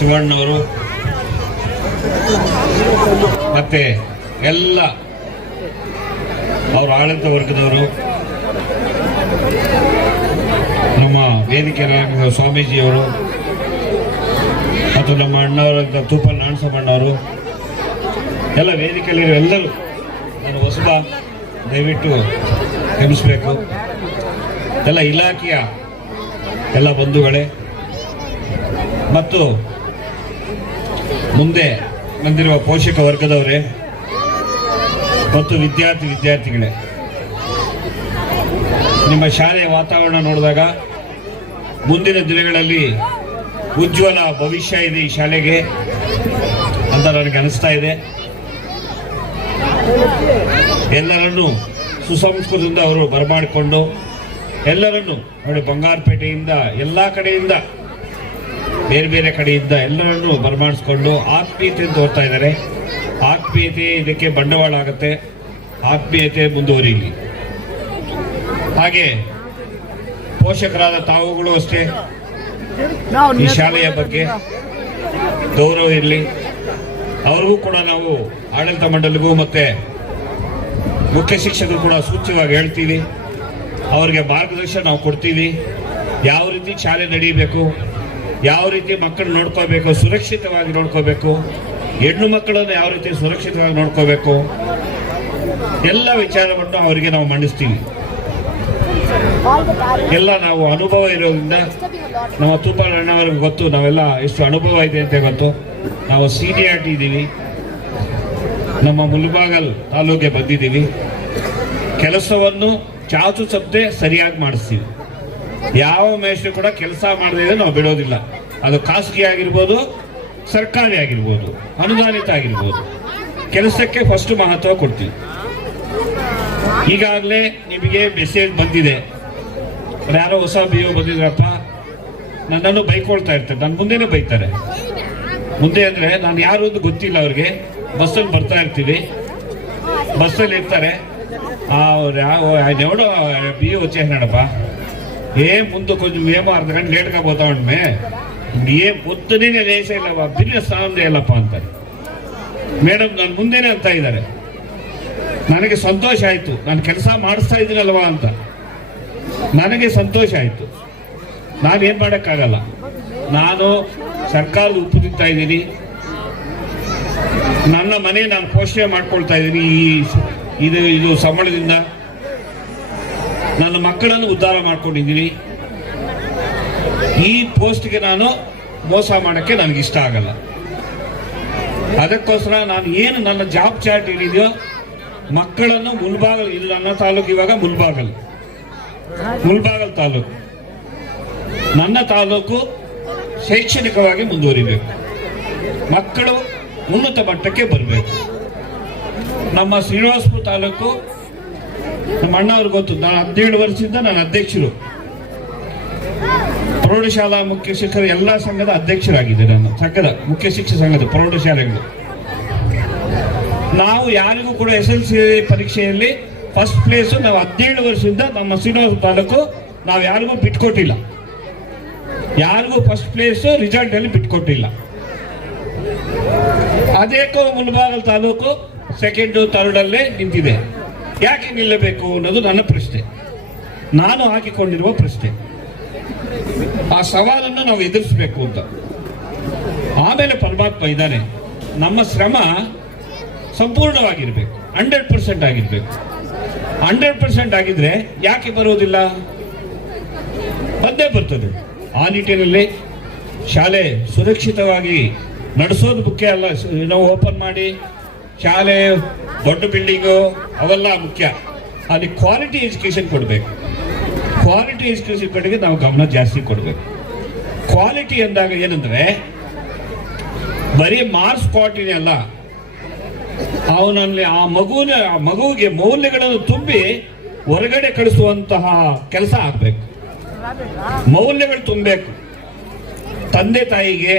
ಶಿವಣ್ಣವರು ಮತ್ತೆ ಎಲ್ಲ ಅವರ ಆಡಳಿತ ವರ್ಗದವರು, ನಮ್ಮ ವೇದಿಕೆ ಸ್ವಾಮೀಜಿಯವರು ಮತ್ತು ನಮ್ಮ ಅಣ್ಣವರ ತೂಪಲ್ ನಾಣಸಮ್ಮಣ್ಣವರು, ಎಲ್ಲ ವೇದಿಕೆಯಲ್ಲಿರೋ ಎಲ್ಲರೂ, ನಾನು ಹೊಸಬ ದಯವಿಟ್ಟು ಕ್ಷಮಿಸಬೇಕು. ಎಲ್ಲ ಇಲಾಖೆಯ ಎಲ್ಲ ಬಂಧುಗಳೇ ಮತ್ತು ಮುಂದೆ ಬಂದಿರುವ ಪೋಷಕ ವರ್ಗದವರೇ ಮತ್ತು ವಿದ್ಯಾರ್ಥಿಗಳೇ, ನಿಮ್ಮ ಶಾಲೆಯ ವಾತಾವರಣ ನೋಡಿದಾಗ ಮುಂದಿನ ದಿನಗಳಲ್ಲಿ ಉಜ್ವಲ ಭವಿಷ್ಯ ಇದೆ ಈ ಶಾಲೆಗೆ ಅಂತ ನನಗೆ ಅನಿಸ್ತಾ ಇದೆ. ಎಲ್ಲರನ್ನೂ ಸುಸಂಸ್ಕೃತದಿಂದ ಅವರು ಬರಮಾಡಿಕೊಂಡು ಎಲ್ಲರನ್ನೂ ನೋಡಿ, ಬಂಗಾರಪೇಟೆಯಿಂದ ಎಲ್ಲ ಕಡೆಯಿಂದ ಬೇರೆ ಬೇರೆ ಕಡೆಯಿಂದ ಎಲ್ಲರನ್ನೂ ಬರಮಾಡಿಸ್ಕೊಂಡು ಆತ್ಮೀಯತೆಯನ್ನು ತೋರ್ತಾ ಇದ್ದಾರೆ. ಆತ್ಮೀಯತೆ ಇದಕ್ಕೆ ಬಂಡವಾಳ ಆಗುತ್ತೆ, ಆತ್ಮೀಯತೆ ಮುಂದುವರಿಯಲಿ. ಹಾಗೆ ಪೋಷಕರಾದ ತಾವುಗಳು ಅಷ್ಟೇ ಈ ಶಾಲೆಯ ಬಗ್ಗೆ ಗೌರವ ಇರಲಿ. ಅವ್ರಿಗೂ ಕೂಡ ನಾವು ಆಡಳಿತ ಮಂಡಳಿಗೂ ಮತ್ತೆ ಮುಖ್ಯ ಶಿಕ್ಷಕರು ಕೂಡ ಸೂಚ್ಯವಾಗಿ ಹೇಳ್ತೀವಿ, ಅವ್ರಿಗೆ ಮಾರ್ಗದರ್ಶನ ನಾವು ಕೊಡ್ತೀವಿ. ಯಾವ ರೀತಿ ಶಾಲೆ ನಡೀಬೇಕು, ಯಾವ ರೀತಿ ಮಕ್ಕಳು ನೋಡ್ಕೋಬೇಕು, ಸುರಕ್ಷಿತವಾಗಿ ನೋಡ್ಕೋಬೇಕು, ಹೆಣ್ಣು ಮಕ್ಕಳನ್ನು ಯಾವ ರೀತಿ ಸುರಕ್ಷಿತವಾಗಿ ನೋಡ್ಕೋಬೇಕು, ಎಲ್ಲ ವಿಚಾರವನ್ನು ಅವರಿಗೆ ನಾವು ಮಂಡಿಸ್ತೀವಿ. ಎಲ್ಲ ನಾವು ಅನುಭವ ಇರೋದ್ರಿಂದ ನಮ್ಮ ತೂಪಲ್ ಅಣ್ಣವರಿಗೆ ಗೊತ್ತು, ನಾವೆಲ್ಲ ಎಷ್ಟು ಅನುಭವ ಇದೆ ಅಂತ ಗೊತ್ತು. ನಾವು ಸೀನಿಯಾರಿಟಿ ಇದ್ದೀವಿ, ನಮ್ಮ ಮುಳಬಾಗಲ್ ತಾಲೂಕಿಗೆ ಬಂದಿದ್ದೀವಿ. ಕೆಲಸವನ್ನು ಚಾಚು ತಪ್ಪದೆ ಸರಿಯಾಗಿ ಮಾಡಿಸ್ತೀವಿ. ಯಾವ ಮೇಷ್ಟ್ರು ಕೂಡ ಕೆಲಸ ಮಾಡದಿದ್ರೆ ನಾವು ಬಿಡೋದಿಲ್ಲ. ಅದು ಖಾಸಗಿ ಆಗಿರ್ಬೋದು, ಸರ್ಕಾರಿ ಆಗಿರ್ಬೋದು, ಅನುದಾನಿತ ಆಗಿರ್ಬೋದು, ಕೆಲಸಕ್ಕೆ ಫಸ್ಟ್ ಮಹತ್ವ ಕೊಡ್ತೀವಿ. ಈಗಾಗಲೇ ನಿಮಗೆ ಮೆಸೇಜ್ ಬಂದಿದೆ, ಯಾರೋ ಹೊಸ BO ಬಂದಿದ್ರಪ್ಪ, ನನ್ನನ್ನು ಬೈಕೊಳ್ತಾ ಇರ್ತಾರೆ, ನನ್ನ ಮುಂದೆನೇ ಬೈತಾರೆ. ಮುಂದೆ ಅಂದರೆ ನಾನು ಯಾರು ಅಂತ ಗೊತ್ತಿಲ್ಲ ಅವ್ರಿಗೆ. ಬಸ್ಸಲ್ಲಿ ಬರ್ತಾ ಇರ್ತೀವಿ, ಬಸ್ಸಲ್ಲಿ ಇರ್ತಾರೆ, ఎవడో BO వచ్చేసినాడప్పా, ఏం ముందు కొంచెం ఏమో అర్ధ గంట లేట్గా పోతా ఉంటే ఏం పొద్దునే లేసేయాలప్ప, బిర్యానీ స్నానం చేయాలಪ್ಪ ಅಂತಾರೆ. ಮೇಡಮ್ ನನ್ನ ಮುಂದೆನೇ ಅಂತ ಇದ್ದಾರೆ. ನನಗೆ ಸಂತೋಷ ಆಯಿತು, ನಾನು ಕೆಲಸ ಮಾಡಿಸ್ತಾ ಇದ್ದೀನಲ್ವಾ ಅಂತ ನನಗೆ ಸಂತೋಷ ಆಯಿತು. ನಾನೇನು ಮಾಡೋಕ್ಕಾಗಲ್ಲ, ನಾನು ಸರ್ಕಾರದ ಉಪ್ಪು ತಿಂತಾ ಇದ್ದೀನಿ, ನನ್ನ ಮನೆ ನಾನು ಪೋಷಣೆ ಮಾಡ್ಕೊಳ್ತಾ ಇದ್ದೀನಿ. ಇದು ಸಂಬಳದಿಂದ ನನ್ನ ಮಕ್ಕಳನ್ನು ಉದ್ಧಾರ ಮಾಡ್ಕೊಂಡಿದ್ದೀನಿ. ಈ ಪೋಸ್ಟ್ಗೆ ನಾನು ಮೋಸ ಮಾಡೋಕ್ಕೆ ನನಗಿಷ್ಟ ಆಗಲ್ಲ. ಅದಕ್ಕೋಸ್ಕರ ನಾನು ಏನು ನನ್ನ ಜಾಬ್ ಚಾರ್ಟ್ ಏನಿದೆಯೋ ಮಕ್ಕಳನ್ನು ಮುಳಬಾಗಲ್, ಇದು ನನ್ನ ತಾಲೂಕು, ಇವಾಗ ಮುಳಬಾಗಲ್ ತಾಲೂಕು, ನನ್ನ ತಾಲೂಕು ಶೈಕ್ಷಣಿಕವಾಗಿ ಮುಂದುವರಿಬೇಕು, ಮಕ್ಕಳು ಉನ್ನತ ಮಟ್ಟಕ್ಕೆ ಬರಬೇಕು. ನಮ್ಮ ಶ್ರೀನಿವಾಸಪುರ ತಾಲೂಕು ನಮ್ಮ ಅಣ್ಣವ್ರಿಗೆ ಗೊತ್ತು, ನಾನು 17 ವರ್ಷದಿಂದ ನಾನು ಅಧ್ಯಕ್ಷರು, ಪ್ರೌಢಶಾಲಾ ಮುಖ್ಯ ಶಿಕ್ಷಕರ ಎಲ್ಲ ಸಂಘದ ಅಧ್ಯಕ್ಷರಾಗಿದೆ. ನನ್ನ ಸಂಘದ ಮುಖ್ಯ ಶಿಕ್ಷಕ ಸಂಘದ ಪ್ರೌಢಶಾಲೆಗಳು. ನಾವು ಯಾರಿಗೂ ಕೂಡ SSLC ಪರೀಕ್ಷೆಯಲ್ಲಿ ಫಸ್ಟ್ ಪ್ಲೇಸು ನಾವು 17 ವರ್ಷದಿಂದ ನಮ್ಮ ಶ್ರೀನಿವಾಸಪುರ ತಾಲೂಕು ನಾವು ಯಾರಿಗೂ ಬಿಟ್ಕೊಟ್ಟಿಲ್ಲ, ಯಾರಿಗೂ ಫಸ್ಟ್ ಪ್ಲೇಸು ರಿಸಲ್ಟ್ ಅಲ್ಲಿ ಬಿಟ್ಕೊಟ್ಟಿಲ್ಲ. ಅದೇಕೋ ಮುಳಬಾಗಲ್ ತಾಲೂಕು ಸೆಕೆಂಡು ಥರ್ಡಲ್ಲೇ ನಿಂತಿದೆ. ಯಾಕೆ ನಿಲ್ಲಬೇಕು ಅನ್ನೋದು ನನ್ನ ಪ್ರಶ್ನೆ, ನಾನು ಹಾಕಿಕೊಂಡಿರುವ ಪ್ರಶ್ನೆ. ಆ ಸವಾಲನ್ನು ನಾವು ಎದುರಿಸಬೇಕು ಅಂತ. ಆಮೇಲೆ ಪರಮಾತ್ಮ ಇದ್ದಾನೆ. ನಮ್ಮ ಶ್ರಮ ಸಂಪೂರ್ಣವಾಗಿರ್ಬೇಕು, 100% ಆಗಿರ್ಬೇಕು. 100% ಆಗಿದ್ರೆ ಯಾಕೆ ಬರೋದಿಲ್ಲ? ಬಂದೇ ಬರ್ತದೆ. ಆ ನಿಟ್ಟಿನಲ್ಲಿ ಶಾಲೆ ಸುರಕ್ಷಿತವಾಗಿ ನಡೆಸೋದು ಮುಖ್ಯ ಅಲ್ಲ. ನಾವು ಓಪನ್ ಮಾಡಿ ಶಾಲೆ ದೊಡ್ಡ ಬಿಲ್ಡಿಂಗು ಅವೆಲ್ಲ ಮುಖ್ಯ. ಅಲ್ಲಿ ಕ್ವಾಲಿಟಿ ಎಜುಕೇಶನ್ ಕೊಡಬೇಕು. ಕ್ವಾಲಿಟಿ ಎಜುಕೇಶನ್ ಕಡೆಗೆ ನಾವು ಗಮನ ಜಾಸ್ತಿ ಕೊಡಬೇಕು. ಕ್ವಾಲಿಟಿ ಅಂದಾಗ ಏನಂದ್ರೆ ಬರೀ ಮಾರ್ಕ್ಸ್ ಕ್ವಾಲಿಟಿನೇ ಅಲ್ಲ, ಅವನಲ್ಲಿ ಆ ಮಗುವಿಗೆ ಮೌಲ್ಯಗಳನ್ನು ತುಂಬಿ ಹೊರಗಡೆ ಕಳಿಸುವಂತಹ ಕೆಲಸ ಆಗಬೇಕು. ಮೌಲ್ಯಗಳು ತುಂಬಬೇಕು. ತಂದೆ ತಾಯಿಗೆ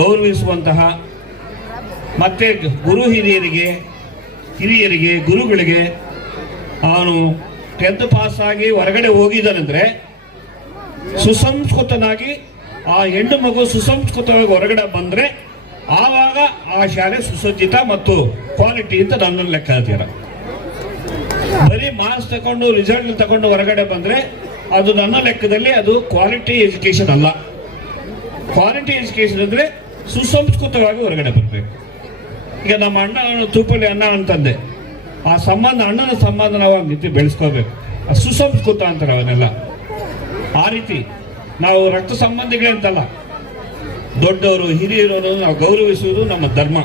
ಗೌರವಿಸುವಂತಹ, ಮತ್ತೆ ಗುರು ಹಿರಿಯರಿಗೆ ಗುರುಗಳಿಗೆ ಅವನು 10th ಪಾಸ್ ಆಗಿ ಹೊರಗಡೆ ಹೋಗಿದ್ದಾನೆಂದ್ರೆ ಸುಸಂಸ್ಕೃತನಾಗಿ ಆ ಹೆಣ್ಣು ಮಗು ಸುಸಂಸ್ಕೃತವಾಗಿ ಹೊರಗಡೆ ಬಂದರೆ ಆವಾಗ ಆ ಶಾಲೆ ಸುಸಜ್ಜಿತ ಮತ್ತು ಕ್ವಾಲಿಟಿ ಅಂತ ನನ್ನ ಲೆಕ್ಕಾಚಾರ. ಬರೀ ಮಾರ್ಕ್ಸ್ ತಗೊಂಡು ರಿಸಲ್ಟ್ ತಗೊಂಡು ಹೊರಗಡೆ ಬಂದರೆ ಅದು ನನ್ನ ಲೆಕ್ಕದಲ್ಲಿ ಅದು ಕ್ವಾಲಿಟಿ ಎಜುಕೇಶನ್ ಅಲ್ಲ. ಕ್ವಾಲಿಟಿ ಎಜುಕೇಶನ್ ಅಂದರೆ ಸುಸಂಸ್ಕೃತವಾಗಿ ಹೊರಗಡೆ ಬರಬೇಕು. ಈಗ ನಮ್ಮ ಅಣ್ಣ ತೂಪಲ್ಲಿ ಅಣ್ಣ ಅಂತಂದೆ, ಆ ಸಂಬಂಧ ಅಣ್ಣನ ಸಂಬಂಧ ನಾವು ನಿಂತು ಬೆಳೆಸ್ಕೋಬೇಕು. ಆ ಸುಸಂಸ್ಕೃತ ಅಂತಾರೆ ಅವನ್ನೆಲ್ಲ. ಆ ರೀತಿ ನಾವು ರಕ್ತ ಸಂಬಂಧಿಗಳೇ ಅಂತಲ್ಲ, ದೊಡ್ಡವರು ಹಿರಿಯರು ನಾವು ಗೌರವಿಸುವುದು ನಮ್ಮ ಧರ್ಮ.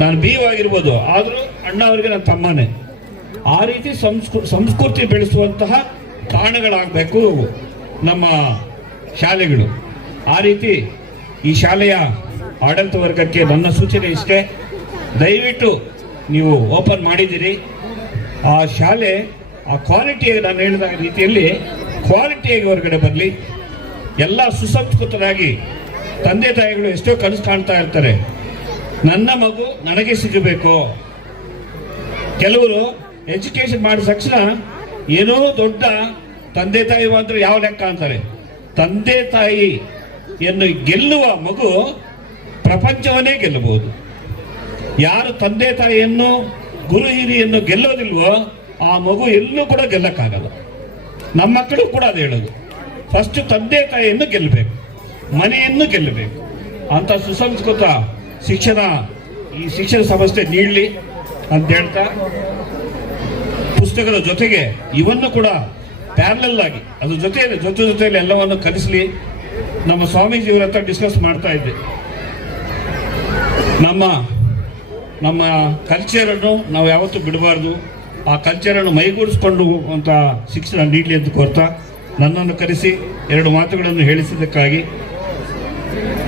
ನಾನು ಆಗಿರ್ಬೋದು, ಆದರೂ ಅಣ್ಣ ಅವರಿಗೆ ನನ್ನ ತಮ್ಮನೇ. ಆ ರೀತಿ ಸಂಸ್ಕೃತಿ ಬೆಳೆಸುವಂತಹ ತಾಣಗಳಾಗಬೇಕು ನಮ್ಮ ಶಾಲೆಗಳು. ಆ ರೀತಿ ಈ ಶಾಲೆಯ ಆಡಳಿತ ವರ್ಗಕ್ಕೆ ನನ್ನ ಸೂಚನೆ ಇಷ್ಟೇ, ದಯವಿಟ್ಟು ನೀವು ಓಪನ್ ಮಾಡಿದ್ದೀರಿ, ಆ ಶಾಲೆ ಆ ಕ್ವಾಲಿಟಿ ನಾನು ಹೇಳಿದ ರೀತಿಯಲ್ಲಿ ಕ್ವಾಲಿಟಿಯಾಗಿ ಹೊರಗಡೆ ಬರಲಿ. ಎಲ್ಲ ಸುಸಂಸ್ಕೃತರಾಗಿ ತಂದೆ ತಾಯಿಗಳು ಎಷ್ಟೋ ಕನಸು ಕಾಣ್ತಾ ಇರ್ತಾರೆ, ನನ್ನ ಮಗು ನನಗೆ ಸಿಗಬೇಕು. ಕೆಲವರು ಎಜುಕೇಶನ್ ಮಾಡಿದ ತಕ್ಷಣ ಏನೋ ದೊಡ್ಡ ತಂದೆ ತಾಯಿ ಮಾತ್ರ ಯಾವ ಲೆಕ್ಕ ಅಂತಾರೆ. ತಂದೆ ತಾಯಿಯನ್ನು ಗೆಲ್ಲುವ ಮಗು ಪ್ರಪಂಚವನ್ನೇ ಗೆಲ್ಲಬಹುದು. ಯಾರು ತಂದೆ ತಾಯಿಯನ್ನು ಗುರು ಹಿರಿಯನ್ನು ಗೆಲ್ಲೋದಿಲ್ವೋ ಆ ಮಗು ಎಲ್ಲೂ ಕೂಡ ಗೆಲ್ಲಕ್ಕಾಗಲ್ಲ. ನಮ್ಮ ಮಕ್ಕಳು ಕೂಡ ಅದು ಹೇಳೋದು, ಫಸ್ಟ್ ತಂದೆ ತಾಯಿಯನ್ನು ಗೆಲ್ಲಬೇಕು, ಮನೆಯನ್ನು ಗೆಲ್ಲಬೇಕು ಅಂತ ಸುಸಂಸ್ಕೃತ ಶಿಕ್ಷಣ ಈ ಶಿಕ್ಷಣ ಸಂಸ್ಥೆ ನೀಡಲಿ ಅಂತ ಹೇಳ್ತಾ, ಪುಸ್ತಕದ ಜೊತೆಗೆ ಇವನ್ನು ಕೂಡ ಪ್ಯಾರಲಲ್ ಆಗಿ ಅದ್ರ ಜೊತೆಯಲ್ಲಿ ಎಲ್ಲವನ್ನು ಕಲಿಸಲಿ. ನಮ್ಮ ಸ್ವಾಮೀಜಿಯವರ ಹತ್ರ ಡಿಸ್ಕಸ್ ಮಾಡ್ತಾ ಇದ್ದೆ, ನಮ್ಮ ಕಲ್ಚರನ್ನು ನಾವು ಯಾವತ್ತೂ ಬಿಡಬಾರ್ದು, ಆ ಕಲ್ಚರನ್ನು ಮೈಗೂಡಿಸ್ಕೊಂಡು ಅಂತ ಶಿಕ್ಷಣ ನೀಡಲಿ ಅಂತ ಕೋರ್ತಾ ನನ್ನನ್ನು ಕರೆಸಿ 2 ಮಾತುಗಳನ್ನು ಹೇಳಿಸಿದ್ದಕ್ಕಾಗಿ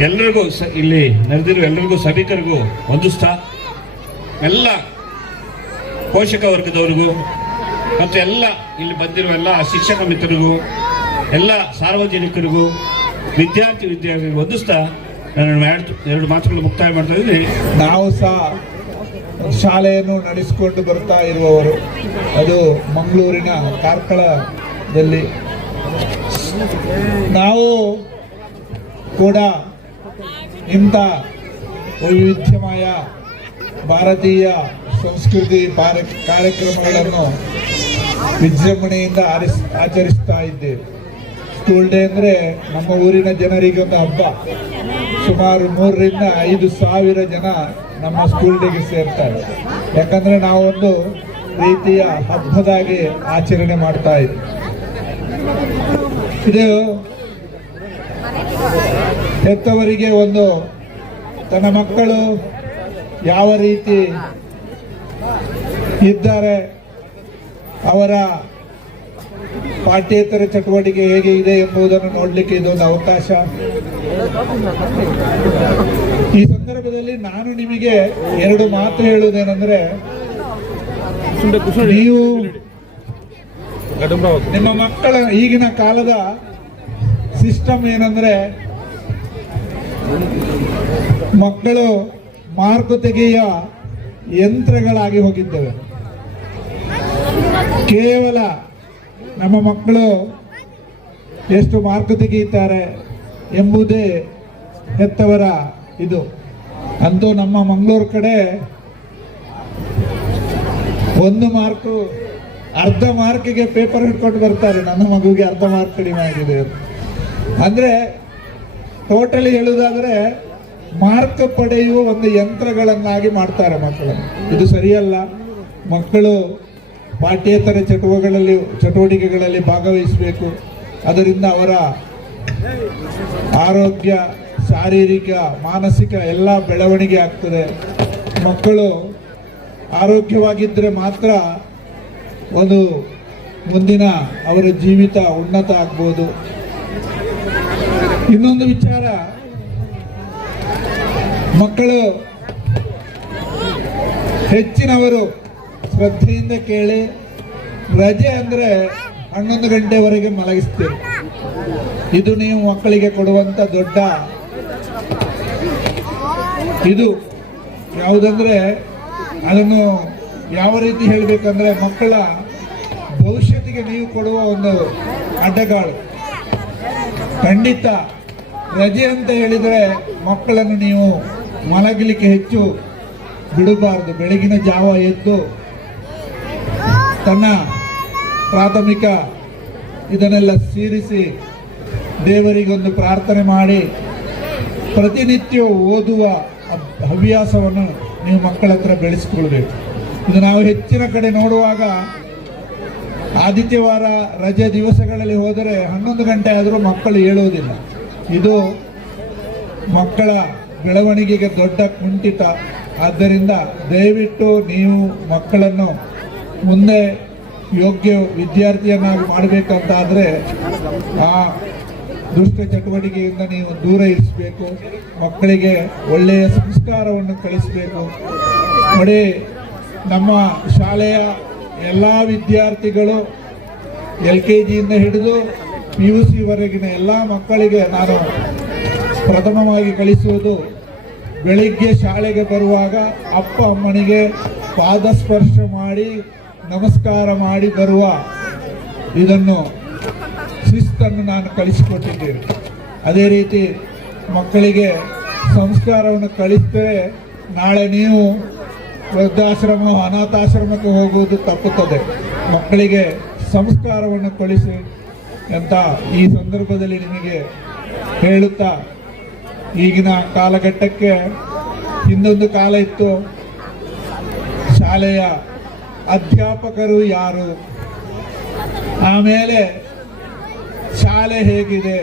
ಎಲ್ಲರಿಗೂ ಇಲ್ಲಿ ನೆರೆದಿರುವ ಎಲ್ಲರಿಗೂ ಸಭಿಕರಿಗೂ ವಂದಿಸ್ತಾ, ಎಲ್ಲ ಪೋಷಕ ವರ್ಗದವರಿಗೂ ಮತ್ತು ಎಲ್ಲ ಇಲ್ಲಿ ಬಂದಿರುವ ಎಲ್ಲ ಶಿಕ್ಷಕ ಮಿತ್ರರಿಗೂ ಎಲ್ಲ ಸಾರ್ವಜನಿಕರಿಗೂ ವಿದ್ಯಾರ್ಥಿಗಳಿಗೆ ವಂದಿಸ್ತಾ ನಾನು 2 ಮಾತುಗಳು ಮುಕ್ತಾಯ ಮಾಡ್ತಾ ಇದ್ದೀನಿ. ನಾವು ಸಹ ಶಾಲೆಯನ್ನು ನಡೆಸಿಕೊಂಡು ಬರ್ತಾ ಇರುವವರು, ಅದು ಮಂಗಳೂರಿನ ಕಾರ್ಕಳದಲ್ಲಿ. ನಾವು ಕೂಡ ಇಂಥ ವೈವಿಧ್ಯಮಯ ಭಾರತೀಯ ಸಂಸ್ಕೃತಿ ಕಾರ್ಯಕ್ರಮಗಳನ್ನು ವಿಜೃಂಭಣೆಯಿಂದ ಆಚರಿಸ್ತಾ ಇದ್ದೇವೆ. ಸ್ಕೂಲ್ ಡೇ ಅಂದರೆ ನಮ್ಮ ಊರಿನ ಜನರಿಗೆ ಒಂದು ಹಬ್ಬ. ಸುಮಾರು 3 ರಿಂದ 5 ಸಾವಿರ ಜನ ನಮ್ಮ ಸ್ಕೂಲ್ ಡೇಗೆ ಸೇರ್ತಾರೆ. ಯಾಕಂದರೆ ನಾವೊಂದು ರೀತಿಯ ಹಬ್ಬದಾಗಿ ಆಚರಣೆ ಮಾಡ್ತಾ ಇದ್ದೀವಿ. ಇದು ಹೆತ್ತವರಿಗೆ ಒಂದು ತನ್ನ ಮಕ್ಕಳು ಯಾವ ರೀತಿ ಇದ್ದಾರೆ, ಅವರ ಪಾಠ್ಯೇತರ ಚಟುವಟಿಕೆ ಹೇಗೆ ಇದೆ ಎಂಬುದನ್ನು ನೋಡಲಿಕ್ಕೆ ಇದೊಂದು ಅವಕಾಶ. ಈ ಸಂದರ್ಭದಲ್ಲಿ ನಾನು ನಿಮಗೆ 2 ಮಾತು ಹೇಳುವುದೇನೆಂದ್ರೆ, ನೀವು ನಿಮ್ಮ ಮಕ್ಕಳ ಈಗಿನ ಕಾಲದ ಸಿಸ್ಟಮ್ ಏನಂದ್ರೆ, ಮಕ್ಕಳು ಮಾರ್ಕು ತೆಗೆಯ ಯಂತ್ರಗಳಾಗಿ ಹೋಗಿದ್ದೇವೆ. ಕೇವಲ ನಮ್ಮ ಮಕ್ಕಳು ಎಷ್ಟು ಮಾರ್ಕು ತೆಗೆಯುತ್ತಾರೆ ಎಂಬುದೇ ಹೆತ್ತವರ ಇದು. ಅಂತೂ ನಮ್ಮ ಮಂಗಳೂರು ಕಡೆ 1 ಮಾರ್ಕು ಅರ್ಧ ಮಾರ್ಕಿಗೆ ಪೇಪರ್ ಹಿಡ್ಕೊಂಡು ಬರ್ತಾರೆ, ನನ್ನ ಮಗುವಿಗೆ ಅರ್ಧ ಮಾರ್ಕ್ ಕಡಿಮೆ ಆಗಿದೆ ಅಂದರೆ. ಟೋಟಲಿ ಹೇಳುವುದಾದರೆ ಮಾರ್ಕ್ ಪಡೆಯುವ ಒಂದು ಯಂತ್ರಗಳನ್ನಾಗಿ ಮಾಡ್ತಾರೆ ಮಕ್ಕಳನ್ನು. ಇದು ಸರಿಯಲ್ಲ. ಮಕ್ಕಳು ಪಾಠ್ಯೇತರ ಚಟುವಟಿಕೆಗಳಲ್ಲಿ ಭಾಗವಹಿಸಬೇಕು. ಅದರಿಂದ ಅವರ ಆರೋಗ್ಯ, ಶಾರೀರಿಕ, ಮಾನಸಿಕ ಎಲ್ಲ ಬೆಳವಣಿಗೆ ಆಗ್ತದೆ. ಮಕ್ಕಳು ಆರೋಗ್ಯವಾಗಿದ್ದರೆ ಮಾತ್ರ ಒಂದು ಮುಂದಿನ ಅವರ ಜೀವಿತ ಉನ್ನತ ಆಗ್ಬೋದು. ಇನ್ನೊಂದು ವಿಚಾರ, ಮಕ್ಕಳು ಹೆಚ್ಚಿನವರು ಶ್ರದ್ಧೆಯಿಂದ ಕೇಳಿ, ರಜೆ ಅಂದರೆ 11 ಗಂಟೆವರೆಗೆ ಮಲಗಿಸ್ತೀರಿ. ಇದು ನೀವು ಮಕ್ಕಳಿಗೆ ಕೊಡುವಂಥ ದೊಡ್ಡ ಇದು ಯಾವುದಂದ್ರೆ, ಅದನ್ನು ಯಾವ ರೀತಿ ಹೇಳಬೇಕಂದ್ರೆ, ಮಕ್ಕಳ ಭವಿಷ್ಯತ್ತಿಗೆ ನೀವು ಕೊಡುವ ಒಂದು ಅಡ್ಡಗಾಳು. ಖಂಡಿತ ರಜೆ ಅಂತ ಹೇಳಿದರೆ ಮಕ್ಕಳನ್ನು ನೀವು ಮಲಗಲಿಕ್ಕೆ ಹೆಚ್ಚು ಬಿಡಬಾರದು. ಬೆಳಗಿನ ಜಾವ ಎದ್ದು ತನ್ನ ಪ್ರಾಥಮಿಕ ಇದನ್ನೆಲ್ಲ ಸೇರಿಸಿ ದೇವರಿಗೊಂದು ಪ್ರಾರ್ಥನೆ ಮಾಡಿ ಪ್ರತಿನಿತ್ಯ ಓದುವ ಹವ್ಯಾಸವನ್ನು ನೀವು ಮಕ್ಕಳ ಹತ್ರ ಬೆಳೆಸಿಕೊಳ್ಬೇಕು. ಇದು ನಾವು ಹೆಚ್ಚಿನ ಕಡೆ ನೋಡುವಾಗ ಆದಿತ್ಯವಾರ ರಜೆ ದಿವಸಗಳಲ್ಲಿ ಹೋದರೆ 11 ಗಂಟೆ ಆದರೂ ಮಕ್ಕಳು ಹೇಳುವುದಿಲ್ಲ. ಇದು ಮಕ್ಕಳ ಬೆಳವಣಿಗೆಗೆ ದೊಡ್ಡ ಕುಂಠಿತ. ಆದ್ದರಿಂದ ದಯವಿಟ್ಟು ನೀವು ಮಕ್ಕಳನ್ನು ಮುಂದೆ ಯೋಗ್ಯ ವಿದ್ಯಾರ್ಥಿಯನ್ನಾಗಿ ಮಾಡಬೇಕಂತಾದರೆ ಆ ದುಷ್ಟ ಚಟುವಟಿಕೆಯಿಂದ ನೀವು ದೂರ ಇರಿಸಬೇಕು. ಮಕ್ಕಳಿಗೆ ಒಳ್ಳೆಯ ಸಂಸ್ಕಾರವನ್ನು ಕಲಿಸಬೇಕು. ನೋಡಿ, ನಮ್ಮ ಶಾಲೆಯ ಎಲ್ಲ ವಿದ್ಯಾರ್ಥಿಗಳು LKGಯಿಂದ ಹಿಡಿದು PUC ವರೆಗಿನ ಎಲ್ಲ ಮಕ್ಕಳಿಗೆ ನಾನು ಪ್ರಥಮವಾಗಿ ಕಲಿಸುವುದು ಬೆಳಿಗ್ಗೆ ಶಾಲೆಗೆ ಬರುವಾಗ ಅಪ್ಪ ಅಮ್ಮನಿಗೆ ಪಾದ ಸ್ಪರ್ಶ ಮಾಡಿ ನಮಸ್ಕಾರ ಮಾಡಿ ಬರುವ ಇದನ್ನು ಶಿಸ್ತನ್ನು ನಾನು ಕಲಿಸಿಕೊಟ್ಟಿದ್ದೇನೆ. ಅದೇ ರೀತಿ ಮಕ್ಕಳಿಗೆ ಸಂಸ್ಕಾರವನ್ನು ಕಲಿಸಿದರೆ ನಾಳೆ ನೀವು ವೃದ್ಧಾಶ್ರಮ ಅನಾಥಾಶ್ರಮಕ್ಕೆ ಹೋಗುವುದು ತಪ್ಪುತ್ತದೆ. ಮಕ್ಕಳಿಗೆ ಸಂಸ್ಕಾರವನ್ನು ಕಲಿಸಿ ಅಂತ ಈ ಸಂದರ್ಭದಲ್ಲಿ ನಿಮಗೆ ಹೇಳುತ್ತಾ, ಈಗಿನ ಕಾಲಘಟ್ಟಕ್ಕೆ ಹಿಂದೊಂದು ಕಾಲ ಇತ್ತು, ಶಾಲೆಯ ಅಧ್ಯಾಪಕರು ಯಾರು, ಆಮೇಲೆ ಶಾಲೆ ಹೇಗಿದೆ,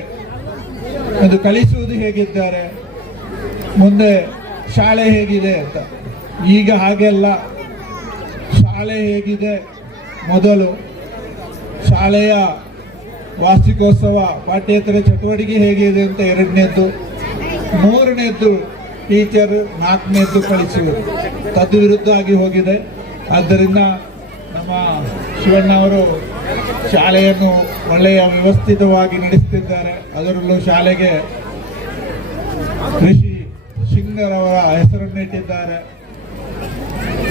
ಅದು ಕಲಿಸುವುದು ಹೇಗಿದ್ದಾರೆ, ಮುಂದೆ ಶಾಲೆ ಹೇಗಿದೆ ಅಂತ. ಈಗ ಹಾಗೆಲ್ಲ, ಶಾಲೆ ಹೇಗಿದೆ ಮೊದಲು, ಶಾಲೆಯ ವಾರ್ಷಿಕೋತ್ಸವ ಪಾಠ್ಯೇತರ ಚಟುವಟಿಕೆ ಹೇಗಿದೆ ಅಂತ 2ನೇದ್ದು, 3ನೇದ್ದು ಟೀಚರ್, 4ನೇದ್ದು ಕಲಿಸುವುದು ತದ್ವಿರುದ್ಧ ಆಗಿ ಹೋಗಿದೆ. ಆದ್ದರಿಂದ ನಮ್ಮ ಶಿವಣ್ಣ ಅವರು ಶಾಲೆಯನ್ನು ಒಳ್ಳೆಯ ವ್ಯವಸ್ಥಿತವಾಗಿ ನಡೆಸುತ್ತಿದ್ದಾರೆ. ಅದರಲ್ಲೂ ಶಾಲೆಗೆ ಋಷಿ ಸಿಂಗರವರ ಹೆಸರನ್ನು ಇಟ್ಟಿದ್ದಾರೆ.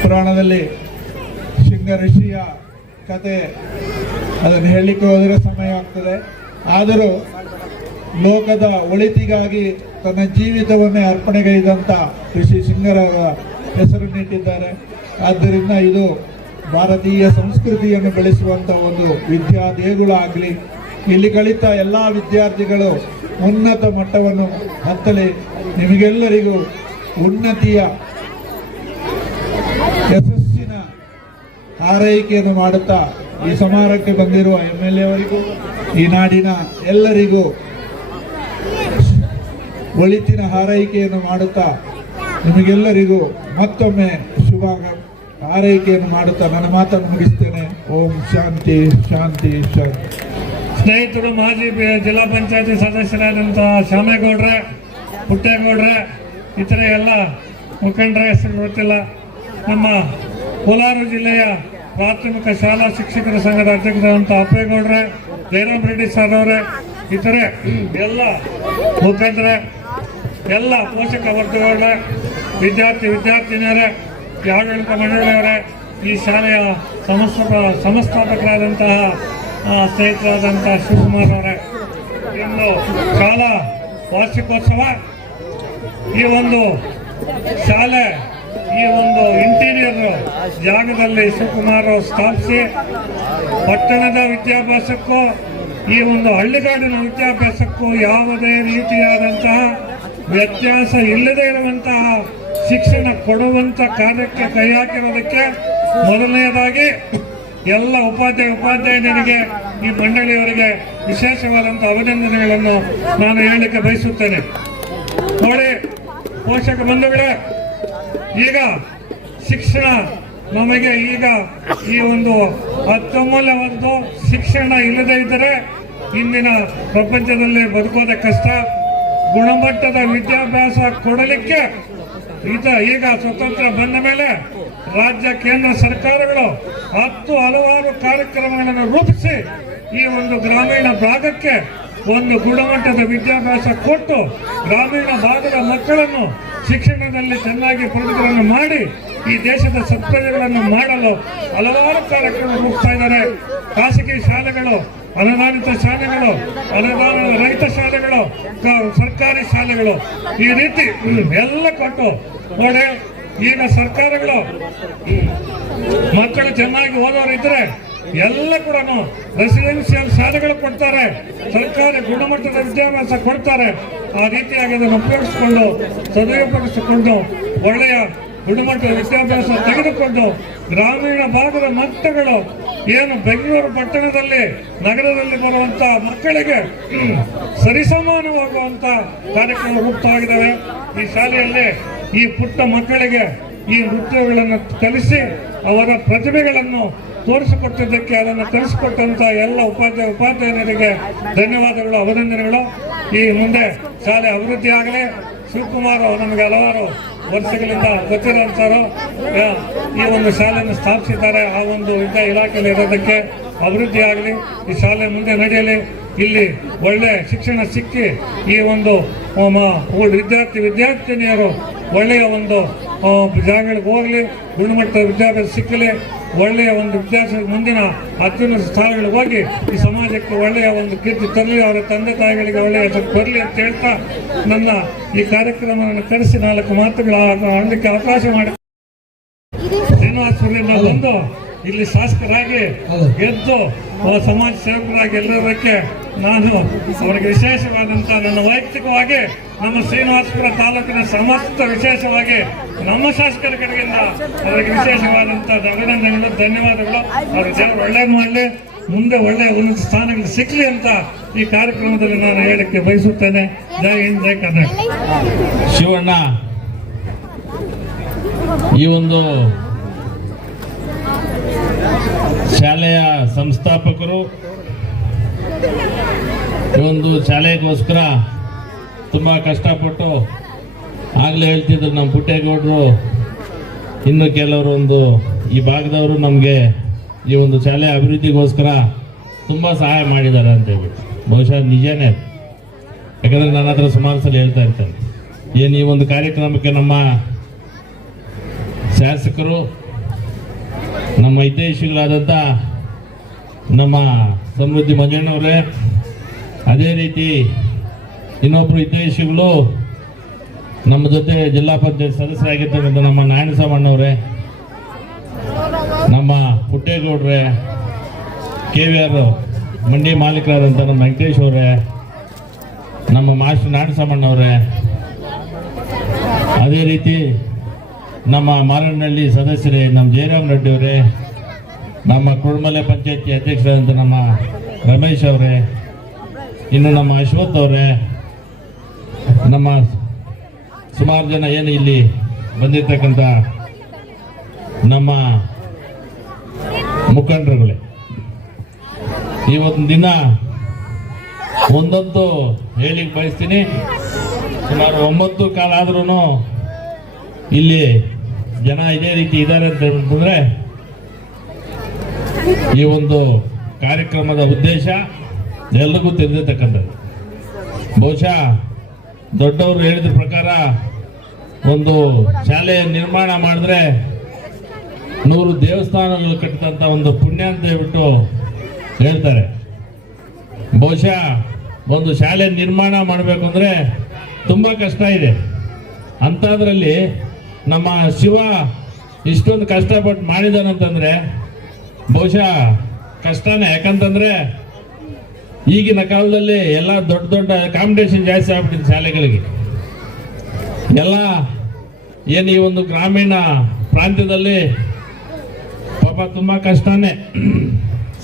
ಪುರಾಣದಲ್ಲಿ ಸಿಂಗ ಋಷಿಯ ಕತೆ ಅದನ್ನು ಹೇಳಲಿಕ್ಕೆ ಹೋದರೆ ಸಮಯ ಆಗ್ತದೆ. ಆದರೂ ಲೋಕದ ಒಳಿತಿಗಾಗಿ ತನ್ನ ಜೀವಿತವನ್ನೇ ಅರ್ಪಣೆಗೈದಂಥ ಋಷಿ ಸಿಂಗರವರ ಹೆಸರನ್ನಿಟ್ಟಿದ್ದಾರೆ. ಆದ್ದರಿಂದ ಇದು ಭಾರತೀಯ ಸಂಸ್ಕೃತಿಯನ್ನು ಬೆಳೆಸುವಂಥ ಒಂದು ವಿದ್ಯಾ ದೇಗುಲ ಆಗಲಿ. ಇಲ್ಲಿ ಕಲಿತ ಎಲ್ಲ ವಿದ್ಯಾರ್ಥಿಗಳು ಉನ್ನತ ಮಟ್ಟವನ್ನು ಹತ್ತಲಿ. ನಿಮಗೆಲ್ಲರಿಗೂ ಉನ್ನತಿಯ ಯಶಸ್ಸಿನ ಹಾರೈಕೆಯನ್ನು ಮಾಡುತ್ತಾ ಈ ಸಮಾರಂಭಕ್ಕೆ ಬಂದಿರುವ MLA ಅವರಿಗೂ ಈ ನಾಡಿನ ಎಲ್ಲರಿಗೂ ಒಳಿತಿನ ಹಾರೈಕೆಯನ್ನು ಮಾಡುತ್ತಾ ನಿಮಗೆಲ್ಲರಿಗೂ ಮತ್ತೊಮ್ಮೆ ಶುಭ ಹಾರೈಕೆಯನ್ನು ಮಾಡುತ್ತಾ ನನ್ನ ಮಾತನ್ನು ಮುಗಿಸ್ತೇನೆ. ಓಂ ಶಾಂತಿ ಶಾಂತಿ ಶಾಂತಿ. ಸ್ನೇಹಿತರು, ಮಾಜಿ ಜಿಲ್ಲಾ ಪಂಚಾಯತಿ ಸದಸ್ಯರಾದಂತಹ ಶ್ಯಾಮೇಗೌಡ್ರೆ, ಪುಟ್ಟೇಗೌಡ್ರೆ, ಇತರೆ ಎಲ್ಲ ಮುಖಂಡರ ಹೆಸರು ಗೊತ್ತಿಲ್ಲ. ನಮ್ಮ ಕೋಲಾರ ಜಿಲ್ಲೆಯ ಪ್ರಾಥಮಿಕ ಶಾಲಾ ಶಿಕ್ಷಕರ ಸಂಘದ ಅಧ್ಯಕ್ಷರಾದಂಥ ಅಪ್ಪೇಗೌಡ್ರೆ, ಜಯರಾಮ್ ರೆಡ್ಡಿ ಸರ್ ಅವರೇ, ಇತರೆ ಎಲ್ಲ ಮುಖಂಡರೇ, ಎಲ್ಲ ಪೋಷಕ ವರ್ಗಗಳೇ, ವಿದ್ಯಾರ್ಥಿನಿಯರೇ, ಆಡಳಿತ ಮಂಡಳಿಯವರೇ, ಈ ಶಾಲೆಯ ಸಂಸ್ಥಾಪಕರಾದಂತಹ ಸ್ನೇಹಿತರಾದಂಥ ಶಿವಕುಮಾರ್ ಅವರೇ, ಇನ್ನು ಶಾಲಾ ವಾರ್ಷಿಕೋತ್ಸವ, ಈ ಒಂದು ಶಾಲೆ, ಈ ಒಂದು ಇಂಟೀರಿಯರ್ ಜಾಗದಲ್ಲಿ ಶಿವಕುಮಾರ್ ಅವರು ಸ್ಥಾಪಿಸಿ ಪಟ್ಟಣದ ವಿದ್ಯಾಭ್ಯಾಸಕ್ಕೂ ಈ ಒಂದು ಹಳ್ಳಿಗಾಡಿನ ವಿದ್ಯಾಭ್ಯಾಸಕ್ಕೂ ಯಾವುದೇ ರೀತಿಯಾದಂತಹ ವ್ಯತ್ಯಾಸ ಇಲ್ಲದೆ ಇರುವಂತಹ ಶಿಕ್ಷಣ ಕೊಡುವಂತ ಕಾರ್ಯಕ್ಕೆ ಕೈ ಹಾಕಿರೋದಕ್ಕೆ ಮೊದಲನೆಯದಾಗಿ ಎಲ್ಲ ಉಪಾಧ್ಯಾಯನಿಗೆ, ಈ ಮಂಡಳಿಯವರಿಗೆ ವಿಶೇಷವಾದಂಥ ಅಭಿನಂದನೆಗಳನ್ನು ನಾನು ಹೇಳಲಿಕ್ಕೆ ಬಯಸುತ್ತೇನೆ. ನೋಡಿ ಪೋಷಕ ಬಂಧುಗಳೇ, ಈಗ ಶಿಕ್ಷಣ ನಮಗೆ ಈಗ ಈ ಒಂದು ಅತ್ಯಮೂಲ್ಯವಾದ್ದು. ಶಿಕ್ಷಣ ಇಲ್ಲದೆ ಇದ್ದರೆ ಇಂದಿನ ಪ್ರಪಂಚದಲ್ಲಿ ಬದುಕೋದೆ ಕಷ್ಟ. ಗುಣಮಟ್ಟದ ವಿದ್ಯಾಭ್ಯಾಸ ಕೊಡಲಿಕ್ಕೆ ಈಗ ಸ್ವತಂತ್ರ ಬಂದ ಮೇಲೆ ರಾಜ್ಯ ಕೇಂದ್ರ ಸರ್ಕಾರಗಳು ಹಲವಾರು ಕಾರ್ಯಕ್ರಮಗಳನ್ನು ರೂಪಿಸಿ ಈ ಒಂದು ಗ್ರಾಮೀಣ ಭಾಗಕ್ಕೆ ಒಂದು ಗುಣಮಟ್ಟದ ವಿದ್ಯಾಭ್ಯಾಸ ಕೊಟ್ಟು ಗ್ರಾಮೀಣ ಭಾಗದ ಮಕ್ಕಳನ್ನು ಶಿಕ್ಷಣದಲ್ಲಿ ಚೆನ್ನಾಗಿ ಪ್ರಗತಿಗಳನ್ನು ಮಾಡಿ ಈ ದೇಶದ ಸತ್ಪ್ರಜೆಗಳನ್ನು ಮಾಡಲು ಹಲವಾರು ಕಾರ್ಯಕ್ರಮ ರೂಪಿಸ್ತಾ ಇದ್ದಾರೆ. ಖಾಸಗಿ ಶಾಲೆಗಳು, ಅನುದಾನಿತ ಶಾಲೆಗಳು, ಅನುದಾನ ರಹಿತ ಶಾಲೆಗಳು, ಸರ್ಕಾರ ಯೋಜನೆಗಳು ಈ ರೀತಿ ಎಲ್ಲ ಕೊಟ್ಟು ನೋಡಿ, ಈಗ ಸರ್ಕಾರಗಳು ಮಕ್ಕಳು ಚೆನ್ನಾಗಿ ಓದೋರಿದ್ರೆ ಎಲ್ಲ ಕೂಡ ರೆಸಿಡೆನ್ಸಿಯಲ್ ಶಾಲೆಗಳು ಕೊಡ್ತಾರೆ, ಸರ್ಕಾರಿ ಗುಣಮಟ್ಟದ ವಿದ್ಯಾಭ್ಯಾಸ ಕೊಡ್ತಾರೆ. ಆ ರೀತಿಯಾಗಿ ಅದನ್ನು ಉಪಯೋಗಿಸಿಕೊಂಡು ಸದುಪಯೋಗಿಸಿಕೊಂಡು ಒಳ್ಳೆಯ ಗುಣಮಟ್ಟದ ವಿದ್ಯಾಭ್ಯಾಸ ತೆಗೆದುಕೊಂಡು ಗ್ರಾಮೀಣ ಭಾಗದ ಮಕ್ಕಳು ಏನು ಬೆಂಗಳೂರು ಪಟ್ಟಣದಲ್ಲಿ ನಗರದಲ್ಲಿ ಬರುವಂತ ಮಕ್ಕಳಿಗೆ ಸರಿಸಮಾನವಾಗುವಂತ ಕಾರ್ಯಕ್ರಮ ರೂಪಿತವಾಗಿದ್ದಾವೆ. ಈ ಶಾಲೆಯಲ್ಲಿ ಈ ಪುಟ್ಟ ಮಕ್ಕಳಿಗೆ ಈ ನೃತ್ಯಗಳನ್ನು ಕಲಿಸಿ ಅವರ ಪ್ರತಿಭೆಗಳನ್ನು ತೋರಿಸಿಕೊಟ್ಟಿದ್ದಕ್ಕೆ ಅದನ್ನು ಕಲಿಸಿಕೊಟ್ಟಂತ ಎಲ್ಲ ಉಪಾಧ್ಯಾಯರಿಗೆ ಧನ್ಯವಾದಗಳು, ಅಭಿನಂದನೆಗಳು. ಈ ಮುಂದೆ ಶಾಲೆ ಅಭಿವೃದ್ಧಿ ಆಗಲಿ. ಶಿವಕುಮಾರ್ ನಮಗೆ ಹಲವಾರು ವರ್ಷಗಳಿಂದ ಗೊತ್ತಿರೋಂಥವ್ರು ಈ ಒಂದು ಶಾಲೆಯನ್ನು ಸ್ಥಾಪಿಸಿದ್ದಾರೆ. ಆ ಒಂದು ಇಲಾಖೆಯಲ್ಲಿ ಇರೋದಕ್ಕೆ ಅಭಿವೃದ್ಧಿ ಆಗಲಿ, ಈ ಶಾಲೆ ಮುಂದೆ ನಡೆಯಲಿ, ಇಲ್ಲಿ ಒಳ್ಳೆ ಶಿಕ್ಷಣ ಸಿಕ್ಕಿ ಈ ಒಂದು ವಿದ್ಯಾರ್ಥಿನಿಯರು ಒಳ್ಳೆಯ ಒಂದು ಜಾಗಗಳಿಗೆ ಹೋಗಲಿ, ಗುಣಮಟ್ಟದ ವಿದ್ಯಾಭ್ಯಾಸ ಸಿಕ್ಕಲಿ, ಒಳ್ಳೆಯ ಒಂದು ವಿದ್ಯಾಭ್ಯಾಸ ಮುಂದಿನ ಅತ್ಯುನ್ನತ ಸ್ಥಾನಗಳಿಗೆ ಹೋಗಿ ಈ ಸಮಾಜಕ್ಕೆ ಒಳ್ಳೆಯ ಒಂದು ಕೀರ್ತಿ ತರಲಿ, ಅವರ ತಂದೆ ತಾಯಿಗಳಿಗೆ ಒಳ್ಳೆಯ ಬರಲಿ ಅಂತ ಹೇಳ್ತಾ ನನ್ನ ಈ ಕಾರ್ಯಕ್ರಮವನ್ನು ಕರೆಸಿ 4 ಮಾತುಗಳು ಆಡಲಿಕ್ಕೆ ಅವಕಾಶ ಮಾಡಿ ಶ್ರೀನಿವಾಸಪುರದಿಂದ ಬಂದು ಇಲ್ಲಿ ಶಾಸಕರಾಗಿ ಗೆದ್ದು ಸಮಾಜ ಸೇವಕರಾಗಿ ಎಲ್ಲರಕ್ಕೆ ನಾನು ಅವರಿಗೆ ವಿಶೇಷವಾದಂತಹ ನನ್ನ ವೈಯಕ್ತಿಕವಾಗಿ ನಮ್ಮ ಶ್ರೀನಿವಾಸಪುರ ತಾಲೂಕಿನ ಸಮಸ್ತ ವಿಶೇಷವಾಗಿ ನಮ್ಮ ಶಾಸಕರ ಕಡೆಯಿಂದ ಅವರಿಗೆ ವಿಶೇಷವಾದಂತಹ ಅಭಿನಂದನೆಗಳು, ಧನ್ಯವಾದಗಳು. ಅವ್ರ ದೇವರು ಒಳ್ಳೇದು ಮಾಡಲಿ, ಮುಂದೆ ಒಳ್ಳೆಯ ಉನ್ನತ ಸ್ಥಾನಗಳು ಸಿಕ್ಕಲಿ ಅಂತ ಈ ಕಾರ್ಯಕ್ರಮದಲ್ಲಿ ನಾನು ಹೇಳಕ್ಕೆ ಬಯಸುತ್ತೇನೆ. ಜೈ ಹಿಂದ್, ಜೈ ಕರ್ನಾಟಕ. ಶಿವಣ್ಣ ಈ ಒಂದು ಶಾಲೆಯ ಸಂಸ್ಥಾಪಕರು, ಈ ಒಂದು ಶಾಲೆಗೋಸ್ಕರ ತುಂಬಾ ಕಷ್ಟಪಟ್ಟು ಆಗ್ಲೇ ಹೇಳ್ತಿದ್ರು ನಮ್ಮ ಪುಟ್ಟೇಗೌಡರು, ಇನ್ನು ಕೆಲವರು ಈ ಭಾಗದವರು ನಮಗೆ ಈ ಒಂದು ಶಾಲೆ ಅಭಿವೃದ್ಧಿಗೋಸ್ಕರ ತುಂಬಾ ಸಹಾಯ ಮಾಡಿದ್ದಾರೆ ಅಂತ ಹೇಳ್ಬಿಟ್ಟು. ಬಹುಶಃ ನಿಜನೇ, ಯಾಕಂದ್ರೆ ನನ್ನ ಹತ್ರ ಸುಮಾರು ಸಲ ಹೇಳ್ತಾ ಇರ್ತೇನೆ, ಏನು ಈ ಒಂದು ಕಾರ್ಯಕ್ರಮಕ್ಕೆ ನಮ್ಮ ಶಾಸಕರು, ನಮ್ಮ ಹಿತೈಷಿಗಳಾದಂಥ ನಮ್ಮ ಸಮೃದ್ಧಿ ಮಂಜಣ್ಣವರೇ, ಅದೇ ರೀತಿ ಇನ್ನೊಬ್ಬರು ಹಿತೈಷಿಗಳು ನಮ್ಮ ಜೊತೆ ಜಿಲ್ಲಾ ಪಂಚಾಯತ್ ಸದಸ್ಯರಾಗಿರ್ತಕ್ಕಂಥ ನಮ್ಮ ನಾರಾಯಣಸ್ವಾಮಣ್ಣವರೇ, ನಮ್ಮ ಪುಟ್ಟೇಗೌಡ್ರೆ, KVR ಮಂಡಿ ಮಾಲೀಕರಾದಂಥ ನಮ್ಮ ವೆಂಕಟೇಶ್ ಅವರೇ, ನಮ್ಮ ಮಾಸ್ಟರ್ ನಾರಾಯಣಸ್ವಾಮಣ್ಣವರೇ, ಅದೇ ರೀತಿ ನಮ್ಮ ಮಾರನಹಳ್ಳಿ ಸದಸ್ಯರೇ, ನಮ್ಮ ಜಯರಾಮ್ ರೆಡ್ಡಿ ಅವರೇ, ನಮ್ಮ ಕುರುಮಲೆ ಪಂಚಾಯತಿ ಅಧ್ಯಕ್ಷರಾದಂಥ ನಮ್ಮ ರಮೇಶ್ ಅವರೇ, ಇನ್ನು ನಮ್ಮ ಅಶ್ವಥ್ ಅವರೇ, ನಮ್ಮ ಸುಮಾರು ಜನ ಏನು ಇಲ್ಲಿ ಬಂದಿರ್ತಕ್ಕಂಥ ನಮ್ಮ ಮುಖಂಡರುಗಳೇ, ಇವತ್ತಿನ ದಿನ ಒಂದಂತೂ ಹೇಳಿಕ್ಕೆ ಬಯಸ್ತೀನಿ. ಸುಮಾರು 9 ಕಾಲ ಆದ್ರೂ ಇಲ್ಲಿ ಜನ ಇದೇ ರೀತಿ ಇದ್ದಾರೆ ಅಂತ ಹೇಳ್ತಂದ್ರೆ ಈ ಒಂದು ಕಾರ್ಯಕ್ರಮದ ಉದ್ದೇಶ ಎಲ್ರಿಗೂ ತಿಳಿದಿರ್ತಕ್ಕಂಥದ್ದು. ಬಹುಶಃ ದೊಡ್ಡವರು ಹೇಳಿದ ಪ್ರಕಾರ ಒಂದು ಶಾಲೆ ನಿರ್ಮಾಣ ಮಾಡಿದ್ರೆ 100 ದೇವಸ್ಥಾನಗಳು ಕಟ್ಟಿದಂಥ ಒಂದು ಪುಣ್ಯ ಅಂತ ಹೇಳ್ಬಿಟ್ಟು ಹೇಳ್ತಾರೆ. ಬಹುಶಃ ಒಂದು ಶಾಲೆ ನಿರ್ಮಾಣ ಮಾಡಬೇಕು ಅಂದ್ರೆ ತುಂಬಾ ಕಷ್ಟ ಇದೆ. ಅಂಥದ್ರಲ್ಲಿ ನಮ್ಮ ಶಿವ ಇಷ್ಟೊಂದು ಕಷ್ಟಪಟ್ಟು ಮಾಡಿದಾನಂತಂದ್ರೆ ಬಹುಶಃ ಕಷ್ಟನೇ. ಯಾಕಂತಂದ್ರೆ ಈಗಿನ ಕಾಲದಲ್ಲಿ ಎಲ್ಲ ದೊಡ್ಡ ದೊಡ್ಡ ಕಾಂಪಿಟೇಷನ್ ಜಾಸ್ತಿ ಆಗ್ಬಿಟ್ಟಿದೆ ಶಾಲೆಗಳಿಗೆ. ಎಲ್ಲ ಏನು ಈ ಒಂದು ಗ್ರಾಮೀಣ ಪ್ರಾಂತ್ಯದಲ್ಲಿ ಪಾಪ ತುಂಬಾ ಕಷ್ಟನೇ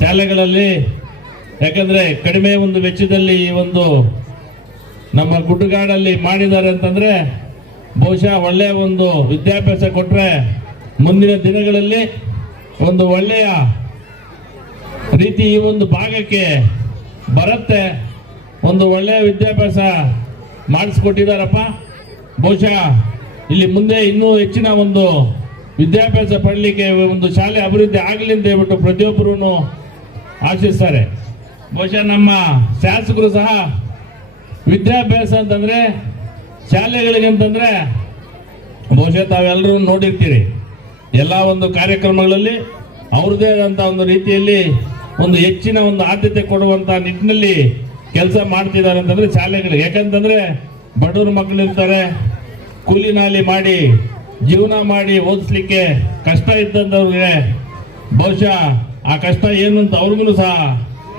ಶಾಲೆಗಳಲ್ಲಿ. ಯಾಕಂದ್ರೆ ಕಡಿಮೆ ಒಂದು ವೆಚ್ಚದಲ್ಲಿ ಈ ಒಂದು ನಮ್ಮ ಗುಡ್ಡಗಾಡಲ್ಲಿ ಮಾಡಿದ್ದಾರೆ ಅಂತಂದ್ರೆ ಬಹುಶಃ ಒಳ್ಳೆಯ ಒಂದು ವಿದ್ಯಾಭ್ಯಾಸ ಕೊಟ್ರೆ ಮುಂದಿನ ದಿನಗಳಲ್ಲಿ ಒಂದು ಒಳ್ಳೆಯ ರೀತಿ ಈ ಒಂದು ಭಾಗಕ್ಕೆ ಬರುತ್ತೆ. ಒಂದು ಒಳ್ಳೆಯ ವಿದ್ಯಾಭ್ಯಾಸ ಮಾಡಿಸ್ಕೊಟ್ಟಿದ್ದಾರಪ್ಪ. ಬಹುಶಃ ಇಲ್ಲಿ ಮುಂದೆ ಇನ್ನೂ ಹೆಚ್ಚಿನ ಒಂದು ವಿದ್ಯಾಭ್ಯಾಸ ಪಡಲಿಕ್ಕೆ ಒಂದು ಶಾಲೆ ಅಭಿವೃದ್ಧಿ ಆಗಲಿ ಅಂತ ಹೇಳ್ಬಿಟ್ಟು ಪ್ರತಿಯೊಬ್ಬರೂ ಆಶಿಸ್ತಾರೆ. ಬಹುಶಃ ನಮ್ಮ ಶಾಸಕರು ಸಹ ವಿದ್ಯಾಭ್ಯಾಸ ಅಂತಂದ್ರೆ ಶಾಲೆಗಳಿಗೆ ಅಂತಂದ್ರೆ ಬಹುಶಃ ತಾವೆಲ್ಲರೂ ನೋಡಿರ್ತೀರಿ. ಎಲ್ಲ ಒಂದು ಕಾರ್ಯಕ್ರಮಗಳಲ್ಲಿ ಅವ್ರದೇ ಆದಂಥ ಒಂದು ರೀತಿಯಲ್ಲಿ ಒಂದು ಹೆಚ್ಚಿನ ಒಂದು ಆದ್ಯತೆ ಕೊಡುವಂತ ನಿಟ್ಟಿನಲ್ಲಿ ಕೆಲಸ ಮಾಡ್ತಿದ್ದಾರೆ ಅಂತಂದ್ರೆ ಶಾಲೆಗಳಿಗೆ. ಯಾಕಂತಂದ್ರೆ ಬಡವ್ರ ಮಕ್ಕಳಿರ್ತಾರೆ, ಕೂಲಿ ನಾಲಿ ಮಾಡಿ ಜೀವನ ಮಾಡಿ ಓದಿಸ್ಲಿಕ್ಕೆ ಕಷ್ಟ ಇದ್ದಂಥವ್ರಿಗೆ ಬಹುಶಃ ಆ ಕಷ್ಟ ಏನು ಅಂತ ಅವ್ರಿಗೂ ಸಹ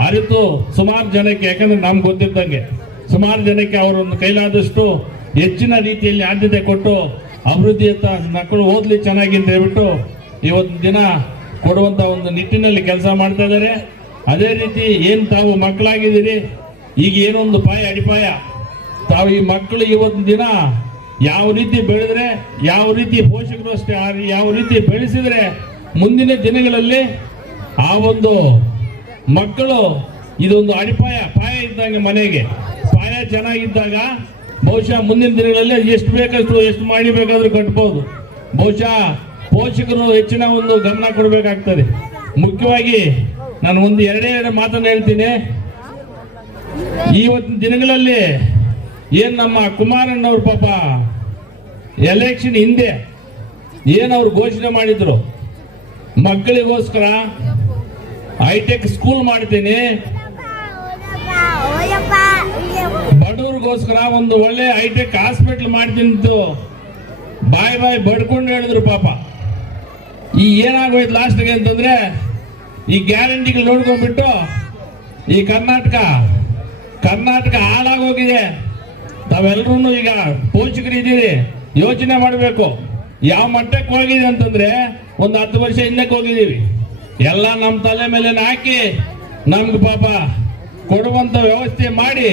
ಅರಿತು ಸುಮಾರು ಜನಕ್ಕೆ, ಯಾಕಂದ್ರೆ ನಮ್ಗೆ ಗೊತ್ತಿದ್ದಂಗೆ ಸುಮಾರು ಜನಕ್ಕೆ ಅವರೊಂದು ಕೈಲಾದಷ್ಟು ಹೆಚ್ಚಿನ ರೀತಿಯಲ್ಲಿ ಆದ್ಯತೆ ಕೊಟ್ಟು ಅಭಿವೃದ್ಧಿಯತ್ತ ಮಕ್ಕಳು ಓದ್ಲಿ ಚೆನ್ನಾಗಿ ಅಂತ ಹೇಳ್ಬಿಟ್ಟು ಇವತ್ತಿನ ದಿನ ಕೊಡುವಂತ ಒಂದು ನಿಟ್ಟಿನಲ್ಲಿ ಕೆಲಸ ಮಾಡ್ತಾ ಇದ್ದಾರೆ. ಅದೇ ರೀತಿ ಏನ್ ತಾವು ಮಕ್ಕಳಾಗಿದ್ದೀರಿ, ಈಗ ಏನೊಂದು ಅಡಿಪಾಯ ತಾವು ಈ ಮಕ್ಕಳು ಇವತ್ತಿನ ದಿನ ಯಾವ ರೀತಿ ಬೆಳೆದ್ರೆ, ಯಾವ ರೀತಿ ಪೋಷಕರು ಅಷ್ಟೇ ಯಾವ ರೀತಿ ಬೆಳೆಸಿದ್ರೆ ಮುಂದಿನ ದಿನಗಳಲ್ಲಿ ಆ ಒಂದು ಮಕ್ಕಳು ಇದೊಂದು ಪಾಯ ಇದ್ದಂಗೆ, ಮನೆಗೆ ಪಾಯ ಚೆನ್ನಾಗಿದ್ದಾಗ ಬಹುಶಃ ಮುಂದಿನ ದಿನಗಳಲ್ಲಿ ಎಷ್ಟು ಬೇಕಷ್ಟು ಎಷ್ಟು ಮಾಡಿ ಬೇಕಾದ್ರೂ ಕಟ್ಬೋದು. ಬಹುಶಃ ಪೋಷಕರು ಹೆಚ್ಚಿನ ಒಂದು ಗಮನ ಕೊಡಬೇಕಾಗ್ತದೆ. ಮುಖ್ಯವಾಗಿ ನಾನು ಒಂದು ಎರಡೇ ಮಾತನ್ನು ಹೇಳ್ತೀನಿ. ಇವತ್ತಿನ ದಿನಗಳಲ್ಲಿ ಏನ್ ನಮ್ಮ ಕುಮಾರಣ್ಣವ್ರ ಪಾಪ ಎಲೆಕ್ಷನ್ ಹಿಂದೆ ಏನವ್ರು ಘೋಷಣೆ ಮಾಡಿದ್ರು, ಮಕ್ಕಳಿಗೋಸ್ಕರ ಹೈಟೆಕ್ ಸ್ಕೂಲ್ ಮಾಡ್ತೀನಿ, ಬಡವ್ರಿಗೋಸ್ಕರ ಒಂದು ಒಳ್ಳೆ ಹೈಟೆಕ್ ಹಾಸ್ಪಿಟಲ್ ಮಾಡ್ತೀನಿ ಬಾಯಿ ಬಡ್ಕೊಂಡು ಹೇಳಿದ್ರು. ಪಾಪ ಈ ಏನಾಗೋಯ್ತು ಲಾಸ್ಟ್ಗೆ ಅಂತಂದ್ರೆ, ಈ ಗ್ಯಾರಂಟಿಗಳು ನೋಡ್ಕೊಂಡ್ಬಿಟ್ಟು ಈ ಕರ್ನಾಟಕ ಹಾಳಾಗೋಗಿದೆ. ತಾವೆಲ್ಲರೂ ಈಗ ಪೋಷಕರಿದ್ದೀರಿ, ಯೋಚನೆ ಮಾಡಬೇಕು ಯಾವ ಮಟ್ಟಕ್ಕೆ ಹೋಗಿದೆ ಅಂತಂದ್ರೆ, ಒಂದು 10 ವರ್ಷ ಹಿಂದಕ್ಕೆ ಹೋಗಿದ್ದೀವಿ. ಎಲ್ಲ ನಮ್ಮ ತಲೆ ಮೇಲೆ ಹಾಕಿ ನಮ್ಗೆ ಪಾಪ ಕೊಡುವಂತ ವ್ಯವಸ್ಥೆ ಮಾಡಿ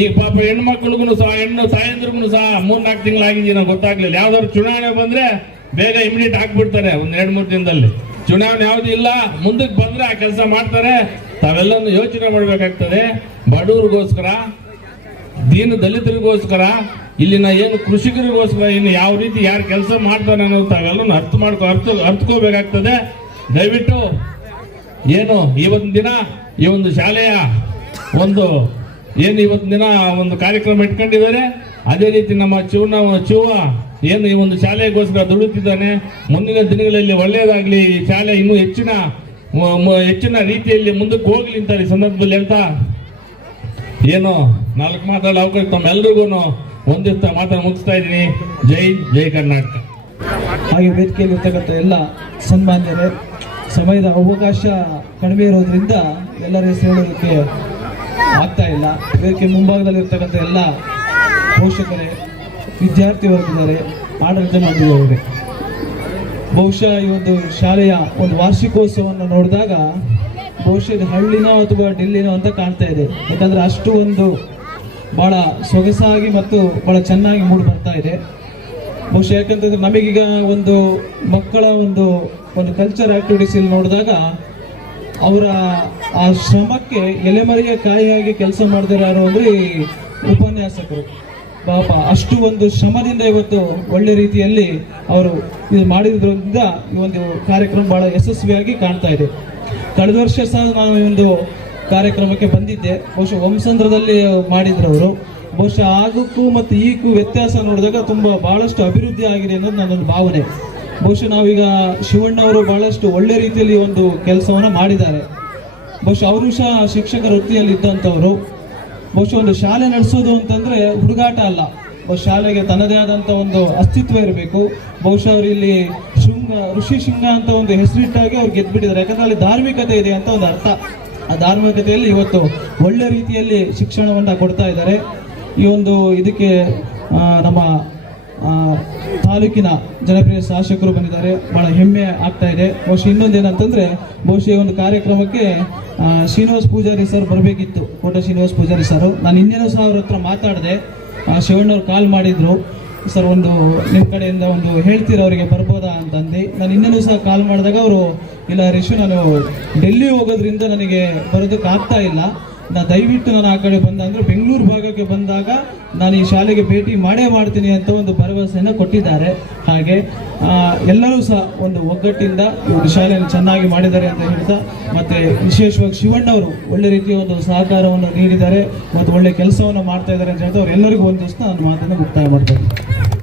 ಈಗ ಪಾಪ ಹೆಣ್ಮಕ್ಳಿಗೂ ಸಹ ತಾಯಂದ್ರಿಗೂ ಸಹ 3-4 ತಿಂಗಳಾಗಿದ್ದೀವಿ, ಗೊತ್ತಾಗ್ಲಿಲ್ಲ. ಯಾವ್ದಾದ್ರು ಚುನಾವಣೆ ಬಂದ್ರೆ ಬೇಗ ಇಮಿಡಿಯೇಟ್ ಹಾಕ್ಬಿಡ್ತಾರೆ, 1-2-3 ದಿನದಲ್ಲಿ. ಚುನಾವಣೆ ಯಾವ್ದು ಇಲ್ಲ, ಮುಂದಕ್ಕೆ ಬಂದ್ರೆ ಆ ಕೆಲಸ ಮಾಡ್ತಾರೆ. ತಾವೆಲ್ಲನೂ ಯೋಚನೆ ಮಾಡ್ಬೇಕಾಗ್ತದೆ. ಬಡವರಿಗೋಸ್ಕರ, ದೀನ ದಲಿತರಿಗೋಸ್ಕರ, ಇಲ್ಲಿನ ಏನು ಕೃಷಿಕರಿಗೋಸ್ಕರ ಇನ್ನು ಯಾವ ರೀತಿ ಯಾರು ಕೆಲಸ ಮಾಡ್ತಾನೆ ಅನ್ನೋದು ತಾವೆಲ್ಲನೂ ಅರ್ಥಕೋಬೇಕಾಗ್ತದೆ. ದಯವಿಟ್ಟು ಏನು ಇವತ್ತಿನ ದಿನ ಈ ಒಂದು ಶಾಲೆಯ ಒಂದು ಏನು ಇವತ್ತಿನ ದಿನ ಒಂದು ಕಾರ್ಯಕ್ರಮ ಇಟ್ಕೊಂಡಿದ್ದಾರೆ, ಅದೇ ರೀತಿ ನಮ್ಮ ಶಿವ ಏನು ಈ ಒಂದು ಶಾಲೆಗೋಸ್ಕರ ದುಡಿತಿದ್ದಾನೆ. ಮುಂದಿನ ದಿನಗಳಲ್ಲಿ ಒಳ್ಳೆಯದಾಗ್ಲಿ, ಈ ಶಾಲೆ ಇನ್ನೂ ಹೆಚ್ಚಿನ ರೀತಿಯಲ್ಲಿ ಮುಂದಕ್ಕೆ ಹೋಗ್ಲಿ ಅಂತ ಈ ಸಂದರ್ಭದಲ್ಲಿ ಹೇಳ್ತಾ ಏನು 4 ಮಾತಾಡೋ ಅವಕಾಶ ತಮ್ಮೆಲ್ಲರಿಗೂ ಒಂದಿರ್ತಾ ಮಾತಾಡಿ ಮುಗಿಸ್ತಾ ಇದ್ದೀನಿ. ಜೈ ಕರ್ನಾಟಕ. ಹಾಗೆ ವೇದಿಕೆಯಲ್ಲಿ ಇರ್ತಕ್ಕಂಥ ಎಲ್ಲ ಸನ್ಮಾನ್ಯರೇ, ಸಮಯದ ಅವಕಾಶ ಕಡಿಮೆ ಇರೋದ್ರಿಂದ ಎಲ್ಲರ ಹೆಸರು ಹೇಳೋದಕ್ಕೆ ಆಗ್ತಾ ಇಲ್ಲ. ವೇದಿಕೆ ಮುಂಭಾಗದಲ್ಲಿ ಇರ್ತಕ್ಕಂಥ ಎಲ್ಲ ಪೋಷಕರೇ, ವಿದ್ಯಾರ್ಥಿ ವರ್ಗದವರೇ, ಆಡಳಿತ ಮಂಡಳಿಯವರೇ, ಬಹುಶಃ ಈ ಒಂದು ಶಾಲೆಯ ಒಂದು ವಾರ್ಷಿಕೋತ್ಸವವನ್ನು ನೋಡಿದಾಗ ಬಹುಶಃ ಇದು ಹಳ್ಳಿನೋ ಅಥವಾ ಡೆಲ್ಲಿನೋ ಅಂತ ಕಾಣ್ತಾ ಇದೆ. ಯಾಕಂದ್ರೆ ಅಷ್ಟು ಒಂದು ಬಹಳ ಸೊಗಸಾಗಿ ಮತ್ತು ಬಹಳ ಚೆನ್ನಾಗಿ ಮೂಡಿ ಬರ್ತಾ ಇದೆ. ಬಹುಶಃ ಯಾಕಂತಂದ್ರೆ ನಮಗೀಗ ಒಂದು ಮಕ್ಕಳ ಒಂದು ಕಲ್ಚರ್ ಆಕ್ಟಿವಿಟೀಸ್ ಇಲ್ಲಿ ನೋಡಿದಾಗ ಅವರ ಆ ಶ್ರಮಕ್ಕೆ ಎಲೆಮರೆಯ ಕಾಯಿಯಾಗಿ ಕೆಲಸ ಮಾಡಿದಾರೆ ಯಾರು ಅಂದ್ರೆ ಈ ಉಪನ್ಯಾಸಕರು. ಪಾಪ ಅಷ್ಟು ಒಂದು ಶ್ರಮದಿಂದ ಇವತ್ತು ಒಳ್ಳೆ ರೀತಿಯಲ್ಲಿ ಅವರು ಇದು ಮಾಡಿದ್ರಿಂದ ಈ ಒಂದು ಕಾರ್ಯಕ್ರಮ ಬಹಳ ಯಶಸ್ವಿಯಾಗಿ ಕಾಣ್ತಾ ಇದೆ. ಕಳೆದ ವರ್ಷ ಸಹ ನಾನು ಈ ಒಂದು ಕಾರ್ಯಕ್ರಮಕ್ಕೆ ಬಂದಿದ್ದೆ. ಬಹುಶಃ ವಂಸಂದ್ರದಲ್ಲಿ ಮಾಡಿದ್ರು ಅವರು. ಬಹುಶಃ ಆಗಕ್ಕೂ ಮತ್ತು ಈಗೂ ವ್ಯತ್ಯಾಸ ನೋಡಿದಾಗ ಬಹಳಷ್ಟು ಅಭಿವೃದ್ಧಿ ಆಗಿದೆ ಅನ್ನೋದು ನನ್ನೊಂದು ಭಾವನೆ. ಬಹುಶಃ ನಾವೀಗ ಶಿವಣ್ಣವರು ಬಹಳಷ್ಟು ಒಳ್ಳೆ ರೀತಿಯಲ್ಲಿ ಒಂದು ಕೆಲಸವನ್ನು ಮಾಡಿದ್ದಾರೆ. ಬಹುಶಃ ಅವರು ಸಹ ಶಿಕ್ಷಕ ವೃತ್ತಿಯಲ್ಲಿ ಇದ್ದಂಥವರು. ಬಹುಶಃ ಒಂದು ಶಾಲೆ ನಡೆಸೋದು ಅಂತಂದ್ರೆ ಹುಡುಗಾಟ ಅಲ್ಲ. ಶಾಲೆಗೆ ತನ್ನದೇ ಆದಂಥ ಒಂದು ಅಸ್ತಿತ್ವ ಇರಬೇಕು. ಬಹುಶಃ ಅವರು ಇಲ್ಲಿ ಋಷಿ ಶೃಂಗ ಅಂತ ಒಂದು ಹೆಸರಿಟ್ಟಾಗಿ ಅವ್ರು ಗೆದ್ಬಿಟ್ಟಿದ್ದಾರೆ. ಯಾಕಂದ್ರೆ ಅಲ್ಲಿ ಧಾರ್ಮಿಕತೆ ಇದೆ ಅಂತ ಒಂದು ಅರ್ಥ. ಆ ಧಾರ್ಮಿಕತೆಯಲ್ಲಿ ಇವತ್ತು ಒಳ್ಳೆ ರೀತಿಯಲ್ಲಿ ಶಿಕ್ಷಣವನ್ನು ಕೊಡ್ತಾ ಇದ್ದಾರೆ. ಈ ಒಂದು ಇದಕ್ಕೆ ನಮ್ಮ ತಾಲೂಕಿನ ಜನಪ್ರಿಯ ಶಾಸಕರು ಬಂದಿದ್ದಾರೆ, ಬಹಳ ಹೆಮ್ಮೆ ಆಗ್ತಾ ಇದೆ. ಬಹುಶಃ ಇನ್ನೊಂದೇನಂತಂದ್ರೆ, ಬಹುಶಃ ಈ ಒಂದು ಕಾರ್ಯಕ್ರಮಕ್ಕೆ ಶ್ರೀನಿವಾಸ್ ಪೂಜಾರಿ ಸರ್ ಬರಬೇಕಿತ್ತು, ಕೋಟ ಶ್ರೀನಿವಾಸ್ ಪೂಜಾರಿ ಸರ್. ನಾನು ಇನ್ನೇನೋ ಸಹ ಅವ್ರ ಹತ್ರ ಮಾತಾಡಿದೆ. ಶಿವಣ್ಣವ್ರು ಕಾಲ್ ಮಾಡಿದ್ರು, ಸರ್ ಒಂದು ನಿಮ್ಮ ಕಡೆಯಿಂದ ಒಂದು ಹೇಳ್ತೀರ ಅವರಿಗೆ ಬರ್ಬೋದಾ ಅಂತಂದು. ನಾನು ಇನ್ನೇನೂ ಸಹ ಕಾಲ್ ಮಾಡಿದಾಗ ಅವರು ಇಲ್ಲ ರಿಷು, ನಾನು ಡೆಲ್ಲಿ ಹೋಗೋದ್ರಿಂದ ನನಗೆ ಬರೋದಕ್ಕೆ ಆಗ್ತಾ ಇಲ್ಲ, ದಯವಿಟ್ಟು ನಾನು ಆ ಕಡೆ ಬಂದ ಅಂದ್ರೆ ಬೆಂಗಳೂರು ಭಾಗಕ್ಕೆ ಬಂದಾಗ ನಾನು ಈ ಶಾಲೆಗೆ ಭೇಟಿ ಮಾಡೇ ಮಾಡ್ತೀನಿ ಅಂತ ಒಂದು ಭರವಸೆಯನ್ನು ಕೊಟ್ಟಿದ್ದಾರೆ. ಹಾಗೆ ಎಲ್ಲರೂ ಸಹ ಒಂದು ಒಗ್ಗಟ್ಟಿಂದ ಈ ಒಂದು ಶಾಲೆಯನ್ನು ಚೆನ್ನಾಗಿ ಮಾಡಿದ್ದಾರೆ ಅಂತ ಹೇಳ್ತಾ, ಮತ್ತೆ ವಿಶೇಷವಾಗಿ ಶಿವಣ್ಣವರು ಒಳ್ಳೆ ರೀತಿಯ ಒಂದು ಸಹಕಾರವನ್ನು ನೀಡಿದ್ದಾರೆ ಮತ್ತು ಒಳ್ಳೆ ಕೆಲಸವನ್ನು ಮಾಡ್ತಾ ಇದ್ದಾರೆ ಅಂತ ಹೇಳ್ತಾ ಅವರೆಲ್ಲರಿಗೂ ಒಂದು ದಿವಸ ನಾನು ಮಾತನ್ನು ಮುಕ್ತಾಯ ಮಾಡ್ತೇನೆ.